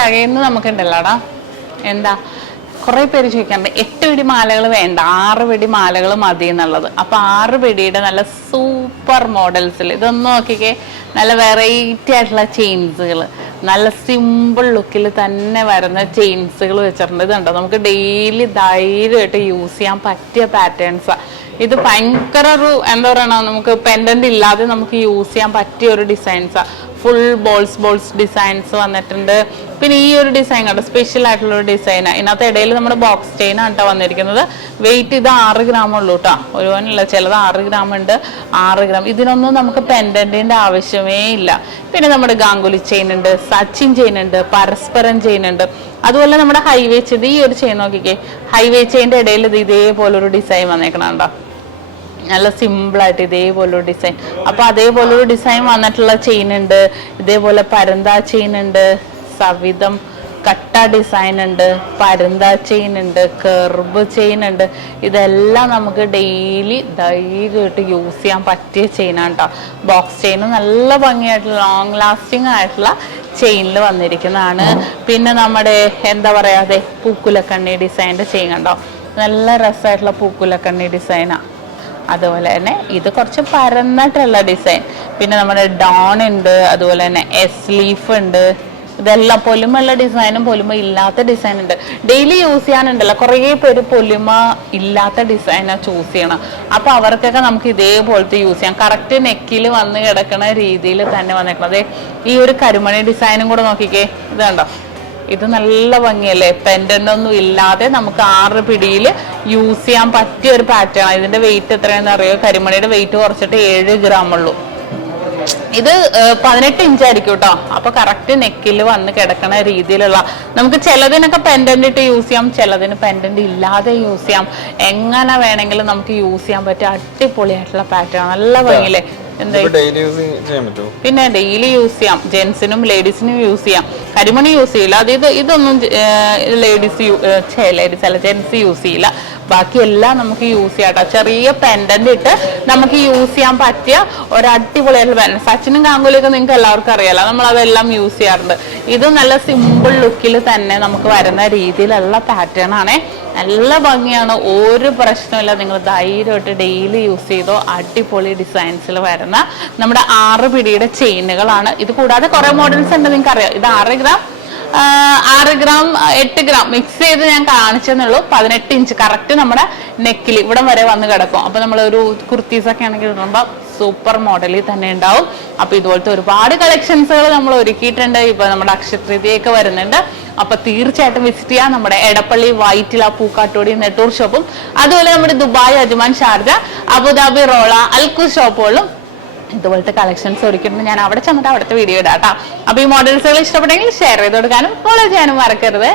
ഇന്ന് നമുക്കുണ്ടല്ലോടാ. എന്താ? കുറേ പേര് ചോദിക്കാറുണ്ട് എട്ട് പിടി മാലകൾ വേണ്ട ആറ് പിടി മാലകൾ മതി എന്നുള്ളത്. അപ്പൊ ആറ് പിടിയുടെ നല്ല സൂപ്പർ മോഡൽസിൽ ഇതൊന്ന് നോക്കിക്കേ നല്ല വെറൈറ്റി ആയിട്ടുള്ള ചെയിൻസുകൾ നല്ല സിമ്പിൾ ലുക്കിൽ തന്നെ വരുന്ന ചെയിൻസുകൾ വെച്ചിട്ടുണ്ട്. ഇതുണ്ടോ? നമുക്ക് ഡെയിലി ധൈര്യമായിട്ട് യൂസ് ചെയ്യാൻ പറ്റിയ പാറ്റേൺസ് ഇത് ഭയങ്കര ഒരു എന്താ പറയണ നമുക്ക് പെൻഡന്റ് ഇല്ലാതെ നമുക്ക് യൂസ് ചെയ്യാൻ പറ്റിയ ഒരു ഡിസൈൻസാ ഫുൾ ബോൾസ് ബോൾസ് ഡിസൈൻസ് വന്നിട്ടുണ്ട്. പിന്നെ ഈ ഒരു ഡിസൈൻ കണ്ടോ? സ്പെഷ്യൽ ആയിട്ടുള്ള ഒരു ഡിസൈൻ ഇതിനകത്ത് ഇടയിൽ നമ്മുടെ ബോക്സ് ചെയിൻ ആട്ടോ കേട്ടോ വന്നിരിക്കുന്നത്. വെയിറ്റ് ഇത് ആറ് ഗ്രാം ഉള്ളൂ കേട്ടോ ഒരുവനല്ല ചിലത് ആറ് ഗ്രാം ഉണ്ട് ആറ് ഗ്രാം ഇതിനൊന്നും നമുക്ക് പെൻഡന്റിന്റെ ആവശ്യമേ ഇല്ല. പിന്നെ നമ്മുടെ ഗാംഗുലി ചെയിൻ ഉണ്ട് സച്ചിൻ ചെയിൻ ഉണ്ട് പരസ്പരം ചെയിൻ ഉണ്ട്. അതുപോലെ നമ്മുടെ ഹൈവേ ചെയിൻ ഈ ഒരു ചെയിൻ നോക്കിക്കേ. ഹൈവേ ചെയിന്റെ ഇടയിൽ ഇത് ഇതേപോലെ ഒരു ഡിസൈൻ വന്നേക്കണം കണ്ടോ? നല്ല സിമ്പിളായിട്ട് ഇതേപോലൊരു ഡിസൈൻ. അപ്പൊ അതേപോലൊരു ഡിസൈൻ വന്നിട്ടുള്ള ചെയിൻ ഉണ്ട് ഇതേപോലെ പരന്ത ചെയിൻ ഉണ്ട് സവിധം കട്ട ഡിസൈൻ ഉണ്ട് പരന്ത ചെയിൻ ഉണ്ട് കെർബ് ചെയിൻ ഉണ്ട് ഇതെല്ലാം നമുക്ക് ഡെയിലി ധൈര്യമായിട്ട് യൂസ് ചെയ്യാൻ പറ്റിയ ചെയിനാണ് കേട്ടോ ബോക്സ് ചെയിൻ നല്ല ഭംഗിയായിട്ടുള്ള ലോങ് ലാസ്റ്റിംഗ് ആയിട്ടുള്ള ചെയിനിൽ വന്നിരിക്കുന്നതാണ്. പിന്നെ നമ്മുടെ എന്താ പറയാതെ പൂക്കുലക്കണ്ണി ഡിസൈന്റെ ചെയിൻ കണ്ടോ? നല്ല രസമായിട്ടുള്ള പൂക്കുലക്കണ്ണി ഡിസൈനാണ് അതുപോലെ തന്നെ ഇത് കുറച്ച് പരന്നിട്ടുള്ള ഡിസൈൻ പിന്നെ നമ്മുടെ ഡോൺ ഉണ്ട് അതുപോലെ തന്നെ എസ് ലീഫ് ഉണ്ട്. ഇതെല്ലാം പൊലിമുള്ള ഡിസൈനും പൊലിമ ഇല്ലാത്ത ഡിസൈൻ ഉണ്ട്. ഡെയിലി യൂസ് ചെയ്യാനുണ്ടല്ലോ. കുറേ പേര് പൊലിമ ഇല്ലാത്ത ഡിസൈനാണ് ചൂസ് ചെയ്യണം. അപ്പോൾ അവർക്കൊക്കെ നമുക്ക് ഇതേപോലത്തെ യൂസ് ചെയ്യാം. കറക്റ്റ് നെക്കിൽ വന്ന് കിടക്കുന്ന രീതിയിൽ തന്നെ വന്നിട്ടുള്ളത് ഈ ഒരു കരുമണി ഡിസൈനും കൂടെ നോക്കിക്കേ. ഇത് കണ്ടോ? ഇത് നല്ല ഭംഗിയല്ലേ? പെൻഡന്റ് ഒന്നും ഇല്ലാതെ നമുക്ക് ആറ് പിടിയിൽ യൂസ് ചെയ്യാൻ പറ്റിയ ഒരു പാറ്റേൺ ഇതിന്റെ വെയിറ്റ് എത്രയാണെന്ന് അറിയോ? കരിമണിയുടെ വെയിറ്റ് കുറച്ചിട്ട് ഏഴ് ഗ്രാം ഉള്ളൂ. ഇത് പതിനെട്ട് ഇഞ്ച് ആയിരിക്കും കേട്ടോ അപ്പൊ കറക്റ്റ് നെക്കിൽ വന്ന് കിടക്കണ രീതിയിലുള്ള നമുക്ക് ചിലതിനൊക്കെ പെൻഡന്റ് ഇട്ട് യൂസ് ചെയ്യാം ചിലതിന് പെൻഡന്റ് ഇല്ലാതെ യൂസ് ചെയ്യാം. എങ്ങനെ വേണമെങ്കിലും നമുക്ക് യൂസ് ചെയ്യാൻ പറ്റിയ അടിപൊളിയായിട്ടുള്ള പാറ്റേൺ നല്ല ഭംഗിയില്ലേ? പിന്നെ ഡെയിലി യൂസ് ചെയ്യാം. ജെൻസിനും ലേഡീസിനും യൂസ് ചെയ്യാം. കരിമണി യൂസ് ചെയ്യില്ല. അത് ഇത് ഇതൊന്നും ലേഡീസ് ലേഡീസ് അല്ല ജെൻസ് യൂസ് ചെയ്യില്ല. ബാക്കിയെല്ലാം നമുക്ക് യൂസ് ചെയ്യാം കേട്ടോ ചെറിയ പെൻഡന്റ് ഇട്ട് നമുക്ക് യൂസ് ചെയ്യാൻ പറ്റിയ ഒരു അടിപൊളിയായിട്ടുള്ള പെൻഡന്റ് സച്ചിനും ഗാംഗുലിയൊക്കെ നിങ്ങൾക്ക് എല്ലാവർക്കും അറിയാലോ നമ്മൾ അതെല്ലാം യൂസ് ചെയ്യാറുണ്ട്. ഇത് നല്ല സിമ്പിൾ ലുക്കിൽ തന്നെ നമുക്ക് വരുന്ന രീതിയിലുള്ള പാറ്റേൺ ആണേ. നല്ല ഭംഗിയാണ്. ഒരു പ്രശ്നമില്ല നിങ്ങൾ ധൈര്യമായിട്ട് ഡെയിലി യൂസ് ചെയ്തോ അടിപൊളി ഡിസൈൻസിൽ വരുന്ന നമ്മുടെ ആറ് പിടിയുടെ ചെയിനുകളാണ് ഇത് കൂടാതെ കുറെ മോഡൽസ് ഉണ്ട് നിങ്ങൾക്ക് അറിയാം. ഇത് ആറ് ഗ്രാം ആറ് ഗ്രാം എട്ട് ഗ്രാം. മിക്സ് ചെയ്ത് ഞാൻ കാണിച്ചെന്നുള്ളൂ. പതിനെട്ട് ഇഞ്ച് കറക്റ്റ് നമ്മുടെ നെക്കിൽ ഇവിടം വരെ വന്ന് കിടക്കും. അപ്പൊ നമ്മൾ ഒരു കുർത്തീസ് ഒക്കെ ആണെങ്കിൽ ഇടുമ്പോൾ സൂപ്പർ മോഡലിൽ തന്നെ ഉണ്ടാവും. അപ്പൊ ഇതുപോലത്തെ ഒരുപാട് കളക്ഷൻസുകൾ നമ്മൾ ഒരുക്കിയിട്ടുണ്ട്. ഇപ്പൊ നമ്മുടെ അക്ഷയതൃതിയൊക്കെ വരുന്നുണ്ട്. അപ്പൊ തീർച്ചയായിട്ടും വിസിറ്റ് ചെയ്യാം. നമ്മുടെ എടപ്പള്ളി വൈറ്റില പൂക്കാട്ടോടി നെട്ടൂർ ഷോപ്പും അതുപോലെ നമ്മുടെ Dubai Ajman Sharjah Abu Dhabi Rolla Alku ഷോപ്പുകളും ഇതുപോലത്തെ കളക്ഷൻസ് ഒരുക്കിയിട്ടുണ്ട്. ഞാൻ അവിടെ ചെന്നിട്ട് അവിടുത്തെ വീഡിയോ ഇടാം കേട്ടോ അപ്പൊ ഈ മോഡൽസുകൾ ഇഷ്ടപ്പെട്ടെങ്കിൽ ഷെയർ ചെയ്ത് കൊടുക്കാനും ഫോളോ ചെയ്യാനും മറക്കരുത്.